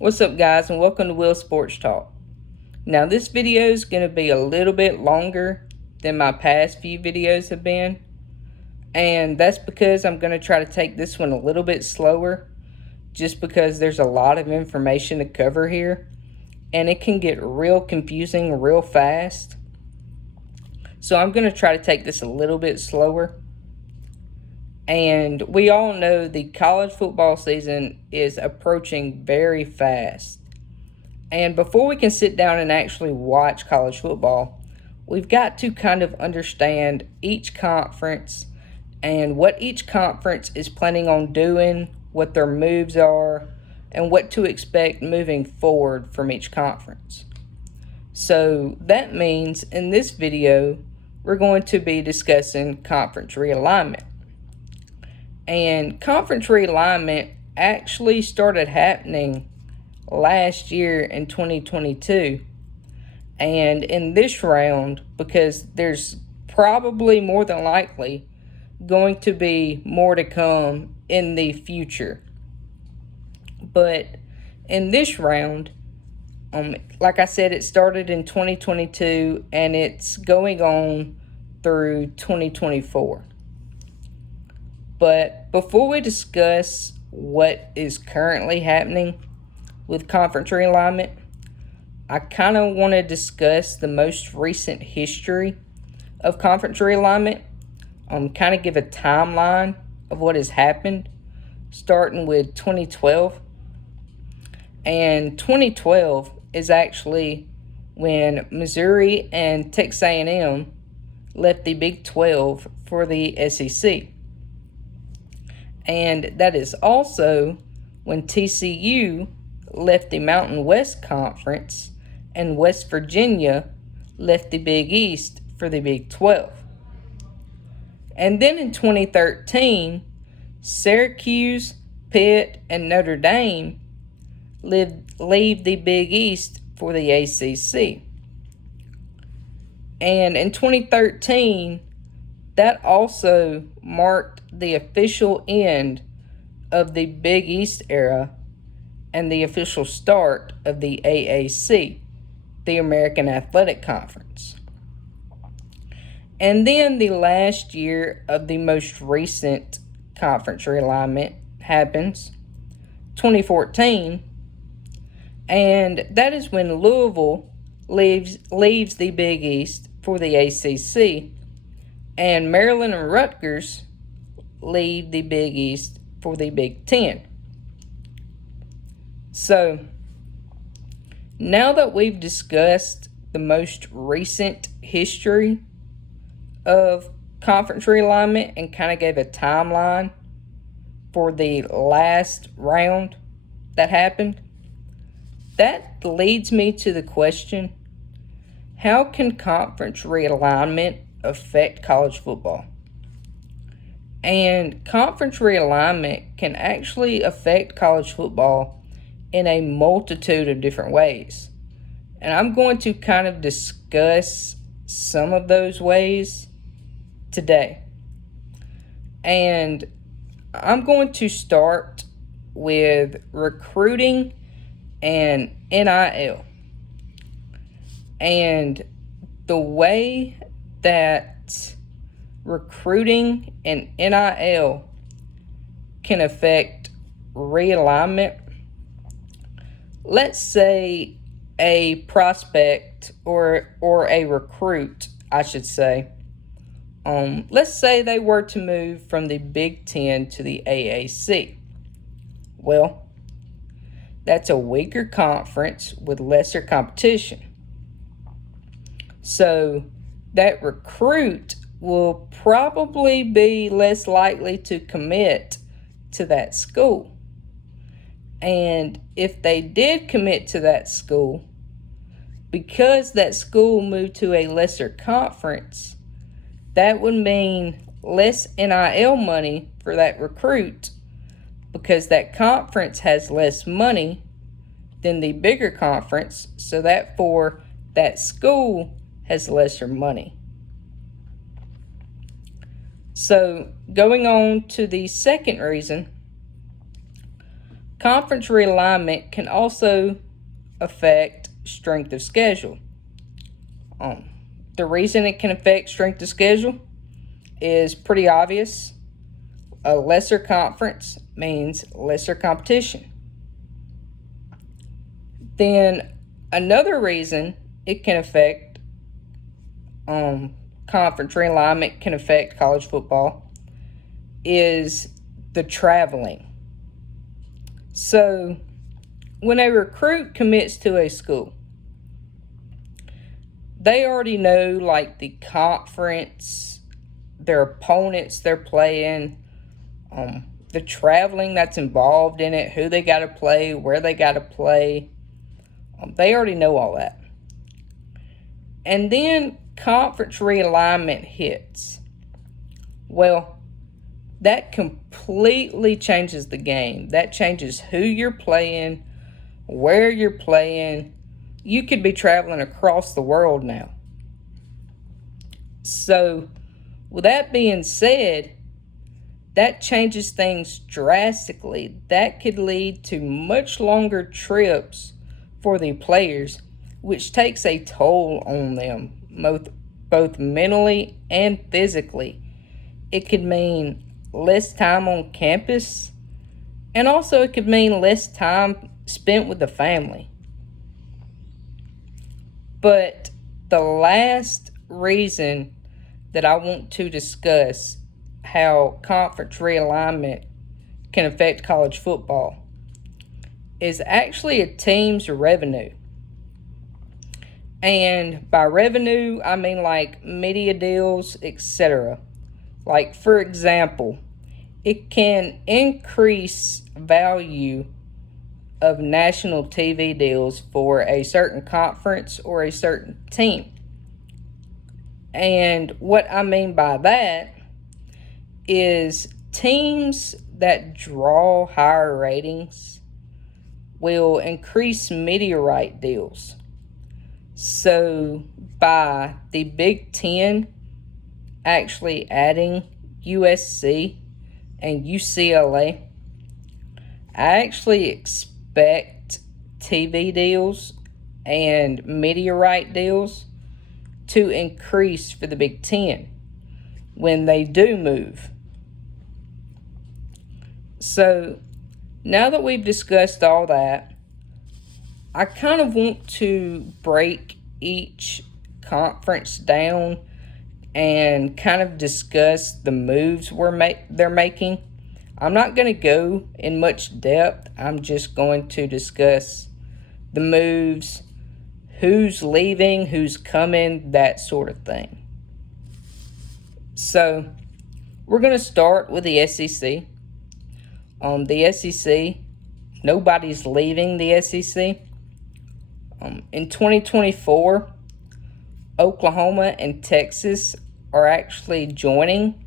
What's up, guys, and welcome to Will Sports Talk. Now, this video is going to be a little bit longer than my past few videos have been, and that's because I'm going to try to take this one a little bit slower, just because there's a lot of information to cover here, and it can get real confusing real fast. So I'm going to try to take this a little bit slower. And we all know the college football season is approaching very fast. And before we can sit down and actually watch college football, we've got to kind of understand each conference and what each conference is planning on doing, what their moves are, and what to expect moving forward from each conference. So that means in this video, we're going to be discussing conference realignment. And conference realignment actually started happening last year in 2022. And in this round, because there's probably more than likely going to be more to come in the future. But in this round, like I said, it started in 2022 and it's going on through 2024. But before we discuss what is currently happening with conference realignment, I kind of want to discuss the most recent history of conference realignment. Kind of give a timeline of what has happened, starting with 2012. And 2012 is actually when Missouri and Texas A&M left the Big 12 for the SEC. And that is also when TCU left the Mountain West Conference and West Virginia left the Big East for the Big 12. And then in 2013, Syracuse, Pitt, and Notre Dame leave the Big East for the ACC. And in 2013, that also marked the official end of the Big East era and the official start of the AAC, the American Athletic Conference. And then the last year of the most recent conference realignment happens, 2014, and that is when Louisville leaves the Big East for the ACC, and Maryland and Rutgers leave the Big East for the Big Ten. So, now that we've discussed the most recent history of conference realignment and kind of gave a timeline for the last round that happened, that leads me to the question, how can conference realignment affect college football? And conference realignment can actually affect college football in a multitude of different ways. And I'm going to kind of discuss some of those ways today. And I'm going to start with recruiting and NIL. And the way that recruiting and NIL can affect realignment. Let's say a prospect or a recruit, I should say. Let's say they were to move from the Big Ten to the AAC. Well, that's a weaker conference with lesser competition. So that recruit will probably be less likely to commit to that school. And if they did commit to that school, because that school moved to a lesser conference, that would mean less NIL money for that recruit, because that conference has less money than the bigger conference, so that for that school has lesser money. So going on to the second reason, Conference realignment can also affect strength of schedule. The reason it can affect strength of schedule is pretty obvious. A lesser conference means lesser competition. Then another reason it can affect conference realignment can affect college football is the traveling. So when a recruit commits to a school, they already know like the conference, their opponents they're playing, the traveling that's involved in it, who they got to play, where they got to play. They already know all that. And then conference realignment hits. Well, that completely changes the game. That changes who you're playing, where you're playing. You could be traveling across the world now. So, with that being said, that changes things drastically. That could lead to much longer trips for the players, which takes a toll on them, both mentally and physically. It could mean less time on campus, and also it could mean less time spent with the family. But the last reason that I want to discuss how conference realignment can affect college football is actually a team's revenue. And by revenue, I mean like media deals, etc. Like, for example, it can increase value of national TV deals for a certain conference or a certain team. And what I mean by that is teams that draw higher ratings will increase media right deals. So by the Big Ten actually adding USC and UCLA, I actually expect TV deals and media right deals to increase for the Big Ten when they do move. So now that we've discussed all that, I kind of want to break each conference down and kind of discuss the moves they're making. I'm not going to go in much depth. I'm just going to discuss the moves, who's leaving, who's coming, that sort of thing. So we're going to start with the SEC. The SEC, nobody's leaving the SEC. In 2024, Oklahoma and Texas are actually joining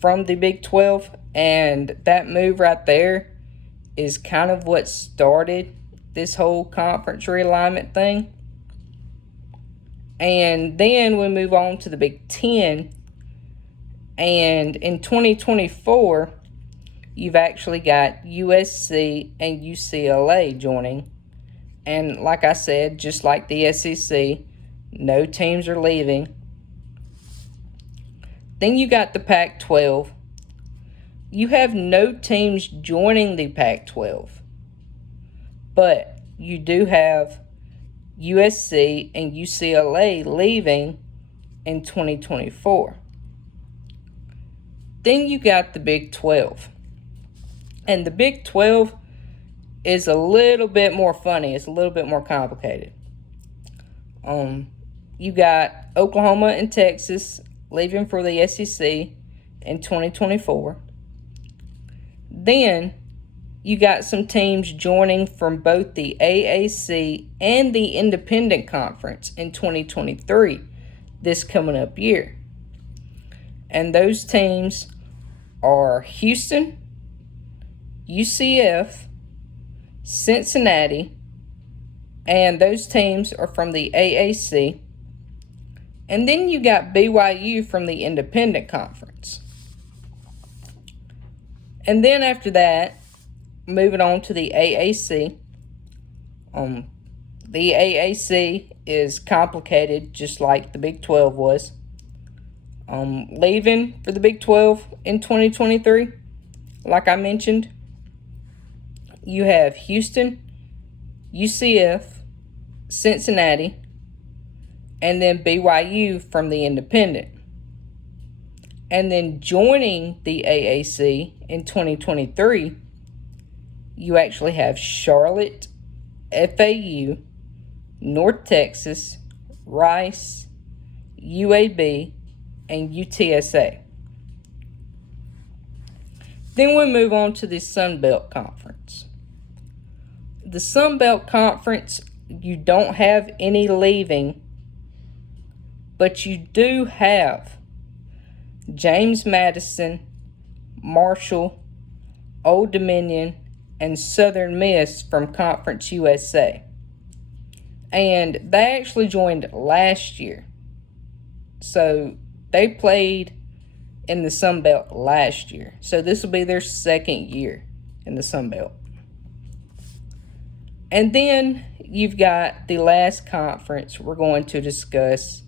from the Big 12, and that move right there is kind of what started this whole conference realignment thing. And then we move on to the Big 10, and in 2024, you've actually got USC and UCLA joining. And like I said, just like the SEC, no teams are leaving. Then you got the Pac-12. You have no teams joining the Pac-12. But you do have USC and UCLA leaving in 2024. Then you got the Big 12. And the Big 12 is a little bit more funny. It's a little bit more complicated. You got Oklahoma and Texas leaving for the SEC in 2024. Then you got some teams joining from both the AAC and the Independent Conference in 2023, this coming up year. And those teams are Houston, UCF, Cincinnati, and those teams are from the AAC. And then you got BYU from the Independent Conference. And then after that, moving on to the AAC. The AAC is complicated, just like the Big 12 was. Leaving for the Big 12 in 2023, like I mentioned, you have Houston, UCF, Cincinnati, and then BYU from the Independent. And then joining the AAC in 2023, you actually have Charlotte, FAU, North Texas, Rice, UAB, and UTSA. Then we move on to the Sun Belt Conference. The Sun Belt Conference, you don't have any leaving, but you do have James Madison, Marshall, Old Dominion, and Southern Miss from Conference USA. And they actually joined last year. So they played in the Sun Belt last year. So this will be their second year in the Sun Belt. And then you've got the last conference we're going to discuss,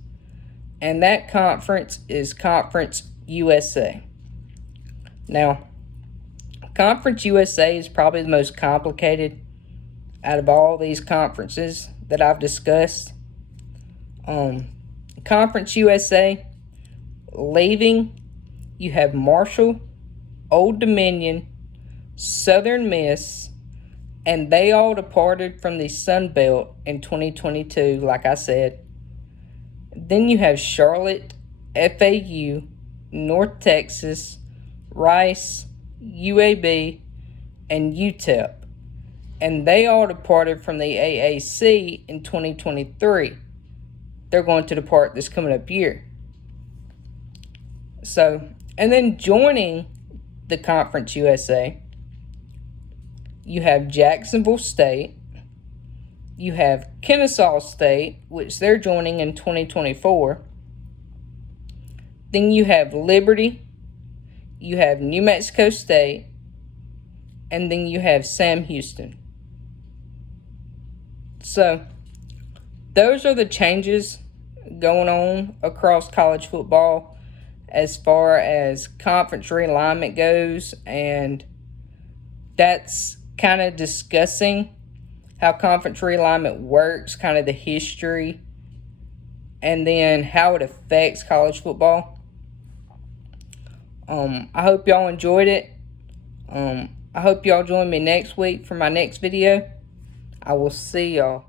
and that conference is Conference USA. Now, Conference USA is probably the most complicated out of all these conferences that I've discussed. Conference USA, leaving, you have Marshall, Old Dominion, Southern Miss, and they all departed from the Sun Belt in 2022, like I said. Then you have Charlotte, FAU, North Texas, Rice, UAB, and UTEP. And they all departed from the AAC in 2023. They're going to depart this coming up year. So, and then joining the Conference USA, you have Jacksonville State, you have Kennesaw State, which they're joining in 2024. Then you have Liberty, you have New Mexico State, and then you have Sam Houston. So, those are the changes going on across college football as far as conference realignment goes, and that's kind of discussing how conference realignment works, kind of the history, and then how it affects college football. I hope y'all enjoyed it. I hope y'all join me next week for my next video. I will see y'all.